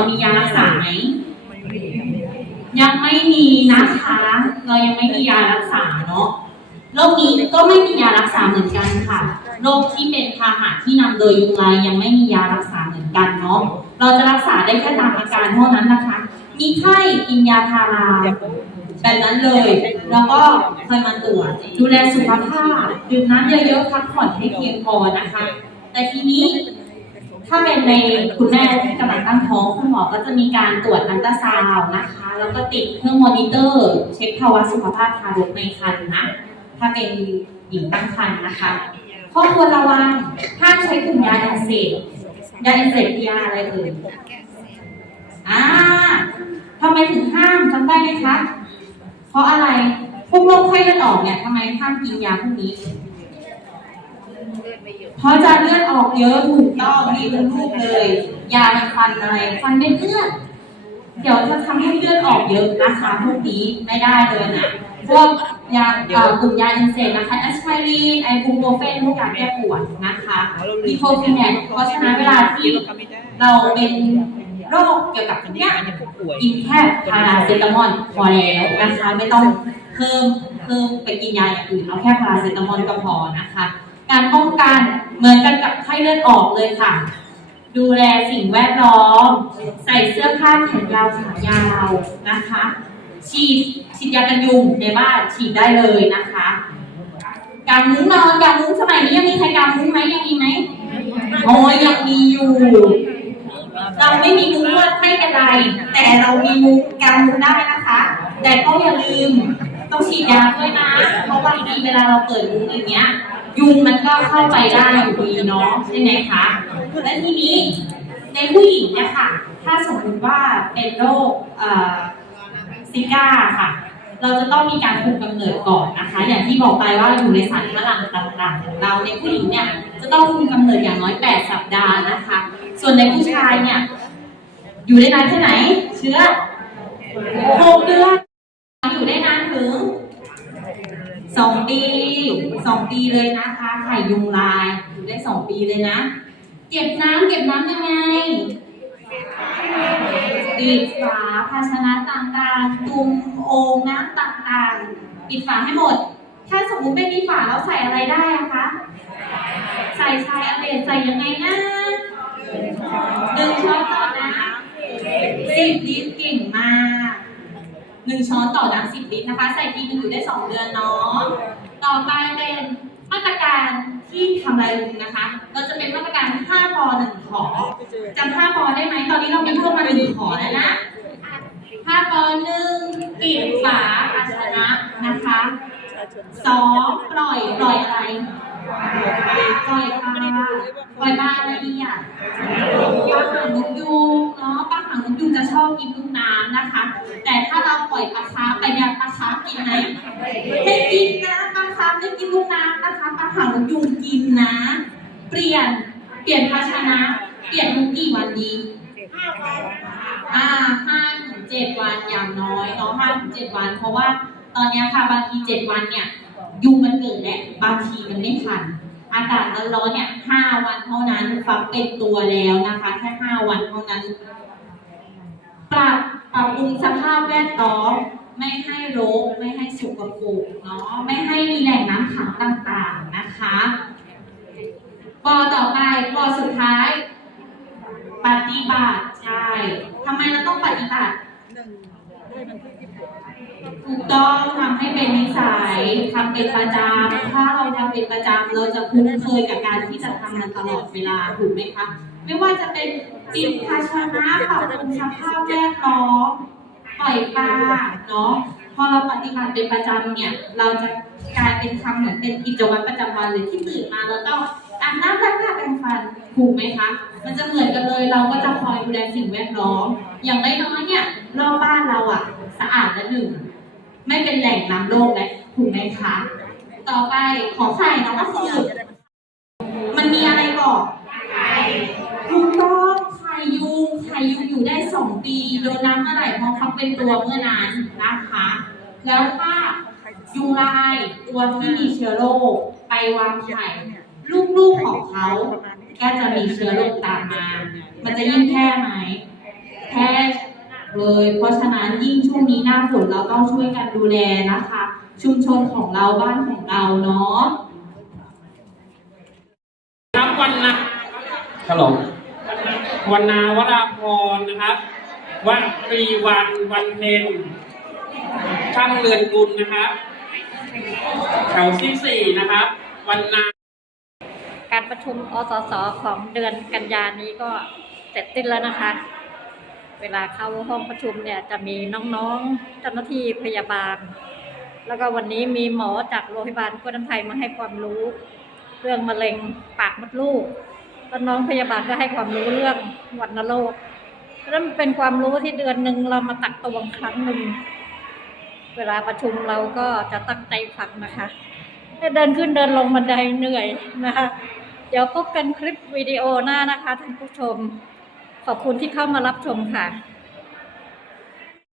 เรามียารักษาไหมยังไม่มีนะคะ เรายังไม่มียารักษาเนาะโรคนี้ก็ไม่มียารักษาเหมือนกันค่ะโรคที่เป็นพาหะที่นำโดยยุงลายยังไม่มียารักษาเหมือนกันเนาะเราจะรักษาได้แค่ตามอาการเท่านั้นนะคะมีไข้กินยาพาราแบบนั้นเลย แล้วก็เคยมาตรวจดูแลสุขภาพดื่มน้ำเยอะๆพักผ่อนให้เพียงพอนะคะ แต่ทีนี้ ถ้าเป็นในคุณแม่ที่กำลังตั้งท้องคุณหมอก็จะมีการตรวจอันตราซาวนะคะ แล้วก็ติดเครื่องมอนิเตอร์ เช็คภาวะสุขภาพทารกในครรภ์นะ ถ้าเป็นหญิงตั้งครรภ์นะคะข้อควรระวังห้ามใช้กลุ่มยาแอนเซยาแอนเซดคือยาอะไรเอ่ยอ่าทำไมถึงห้ามจำได้ไหมคะเพราะอะไรพวกโรคไข้เลือดออกเนี่ยทำไมห้ามกินยาพวกนี้ เพราะจะเลือดออกเยอะถูกต้องนี่เป็นรูปเลยยามันฟันอะไรฟันเป็นเลือดเดี๋ยวจะทำให้เลือดออกเยอะนะคะพวกนี้ไม่ได้เลยนะพวกยาเอ่อกลุ่มยาอินเซนนะคะแอสไพรีนไอบูโปรเฟนพวกยาแก้ปวดนะคะดีโคฟินแนเพราะฉะนั้นเวลาที่เราเป็นโรคเกี่ยวกับเนี้ยกินแค่พาราเซตามอลพอแล้วนะคะไม่ต้องเพิ่มเพิ่มไปกินยาอย่างอื่นเอาแค่พาราเซตามอลก็พอนะคะ การป้องกันเหมือนกันกับไข้เลือดออกเลยค่ะ ดูแลสิ่งแวดล้อม ใส่เสื้อผ้าแขนยาวขายาวนะคะ ฉีดฉีดยากันยุงในบ้านฉีดได้เลยนะคะการมุ้งนอนการมุ้งสมัยนี้ยังมีใครการมุ้งไหมยังมีไหมโอ้ยยังมีอยู่ เราไม่มีมุ้งลวดไม่เป็นไร แต่เรามีมุ้งการมุ้งได้นะคะ แต่ก็อย่าลืมต้องฉีดยาด้วยนะ เพราะบางทีเวลาเราเปิดมุ้งอย่างเงี้ย ยุงมันก็เข้าไปได้อยู่ดีเนาะใช่ไหมคะและทีนี้ในผู้หญิงเนี่ยค่ะ ถ้าสมมติว่าเป็นโรคซิก้าค่ะ เราจะต้องมีการคุมกำเนิดก่อนนะคะ อย่างที่บอกไปว่าอยู่ในสารคัดหลั่งต่างๆของเราในผู้หญิงเนี่ยจะต้องคุมกำเนิดอย่างน้อย 8 สัปดาห์นะคะ ส่วนในผู้ชายเนี่ยอยู่ได้นานแค่ไหน เชื้อหกเดือนอยู่ได้นานถึง สองปีสองปีเลยนะคะไข่ยุงลายอยู่ได้สองปีเลยนะ เก็บน้ำเก็บน้ำยังไงปิดฝาภาชนะต่างๆตุ่มโอ่งน้ำต่างๆ ปิดฝาให้หมด ถ้าสมมติไม่มีฝาแล้วใส่อะไรได้อะคะ ใส่ชายอเดใส่ยังไงนะหนึ่งช้อนต่อน้ำสิบลิตรเก่งมาก หนึ่งช้อนต่อน้ำสิบลิตรนะคะ ใส่ทีนึงอยู่ได้สองเดือนเนาะ ต่อไปเป็นมาตรการที่ทำลายลุงนะคะ เราจะเป็นมาตรการ 5 ปอหนึ่งขอจำ5ปอได้ไหม ตอนนี้เรามีเพิ่มมาหนึ่งขอแล้วนะ 5 ปอหนึ่งปิดฝาภาชนะนะคะสองปล่อยปล่อยอะไร ปล่อยปลาปล่อยปลาอะไรดีอะปลาหางนกยูงเนาะปลาหางนกยูงจะชอบกินลูกน้ำนะคะ แต่ถ้าเราาคาร์ฟกินไหมไม่กินนะปลาคาร์ฟไม่กินลูกน้ำนะคะปลาหางนกยูงกินนะ เปลี่ยนเปลี่ยนภาชนะ เปลี่ยนทุกกี่วันดีอ่าห้าถึงเจ็ดวันอย่างน้อยเนาะห้าถึงเจ็ดวัน เพราะว่าตอนเนี้ยค่ะบางทีเจ็ดวันเนี่ย ยุงมันเกิดและบางทีมันไม่ทันอากาศร้อนๆเนี่ยห้าวันเท่านั้นฟักเป็นตัวแล้วนะคะ แค่ห้าวันเท่านั้น ปรับปรับปรุงสภาพแวดล้อม ไม่ให้รกไม่ให้สุกปรกเนาะไม่ให้มีแหล่งน้ำขังต่างๆนะคะปอต่อไปปอสุดท้าย ปฏิบัติใช่ทำไมเราต้องปฏิบัติถูกต้องทำให้เป็นนิสัยทำเป็นประจำถ้าเราทำเป็นประจำเราจะคุ้นเคยกับการที่จะทำมันตลอดเวลาถูกไหมคะไม่ว่าจะเป็นปิดภาชนะปรับปรุงสภาพแวดล้อม ปล่อยปลาเนาะพอเราปฏิบัติเป็นประจำเนี่ย เราจะกลายเป็นทำเหมือนเป็นกิจวัตรประจำวันเลยที่ตื่นมาเราต้องอาบน้ำล้างหน้าแปรงฟันถูกไหมคะ มันจะเหมือนกันเลยเราก็จะคอยดูแลสิ่งแวดล้อม อย่างน้อยๆเนี่ยรอบบ้านเราอะสะอาดและหนึ่งไม่เป็นแหล่งน้ำโรคและถูกไหมคะ ต่อไปขอไข่นะก็คือมันมีอะไรบอกถูก สองปีโดนน้ำเมื่อไหร่พราะเขาเป็นตัวเมื่อนั้นนะคะ แล้วถ้ายุงลายตัวที่มีเชื้อโรคไปวางไข่ลูกๆของเขาก็จะมีเชื้อโรคตามมา มันจะยิ่งแพร่ไหมแพร่เลย เพราะฉะนั้นยิ่งช่วงนี้หน้าฝนเราต้องช่วยกันดูแลนะคะ ชุมชนของเราบ้านของเราเนาะครับวันนะฮัลโหล วนาวราพรนะครับวันตรีวันวันเพ็ญช่างเรือนกุลนะครับแถวที่สี่นะครับ วันนา การประชุมอสสของเดือนกันยานี้ก็เสร็จสิ้นแล้วนะคะ เวลาเข้าห้องประชุมเนี่ยจะมีน้องๆเจ้าหน้าที่พยาบาล แล้วก็วันนี้มีหมอจากโรงพยาบาลกวนน้ำไทยมาให้ความรู้ เรื่องมะเร็งปากมดลูก แล้วน้องพยาบาลก็ให้ความรู้เรื่องวัณโรคแล้วมันเป็นความรู้ที่เดือนหนึ่งเรามาตักตวงครั้งหนึ่งเวลาประชุมเราก็จะตั้งใจฟังนะคะเดินขึ้นเดินลงบันไดเหนื่อยนะคะ เดี๋ยวพบกันคลิปวิดีโอหน้านะคะท่านผู้ชม ขอบคุณที่เข้ามารับชมค่ะ